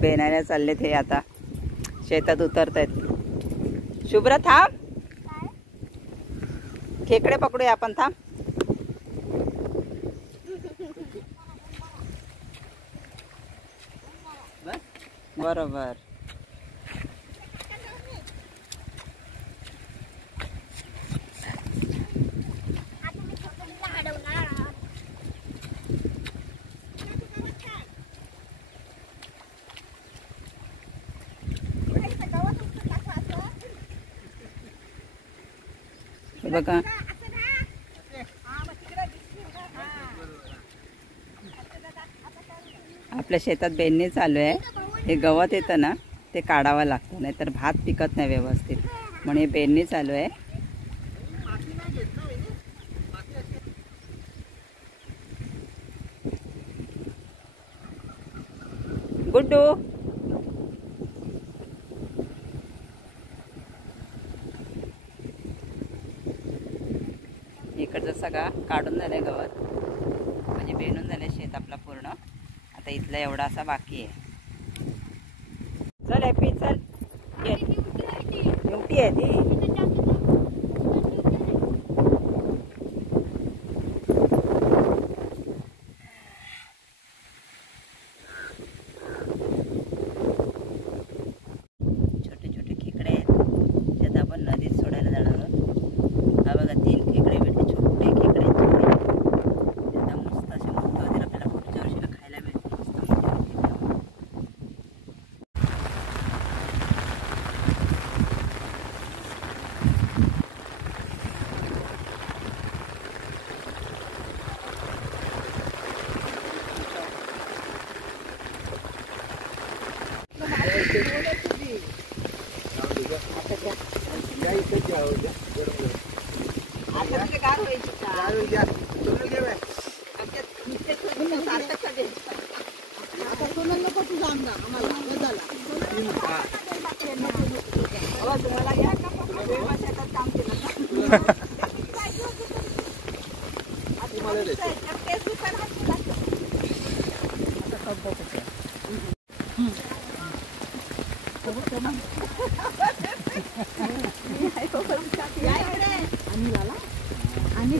बेनायला चालले ते आता शेतात उतरतायत. शुभ्रा थांब, खेकडे पकडूया आपण. थांब. बरोबर. बघा आपल्या शेतात बेनणी चालू आहे. हे गवत येतं ना ते काढावं लागतं, नाहीतर भात पिकत नाही व्यवस्थित, म्हणून हे बेनणी चालू आहे. गुड्डू इकडचं सगळा काढून झालंय गवत, म्हणजे बेनून झालंय शेत आपला पूर्ण. आता इथला एवढा असा बाकी आहे. चल हॅपी चल. ड्युटी आहे ती. छोटे छोटे खेकडे आहेत, त्यात आपण नदीत सोडायला जाणार आहोत. हा बघा 3 खेकडे भेटले, छोटे खेकडे. त्यात मस्त असे मोठे होतील, आपल्याला पुढच्या वर्षीला खायला मिळतील. मस्त मोठे तुम्हाला घ्या का काम केलं आणि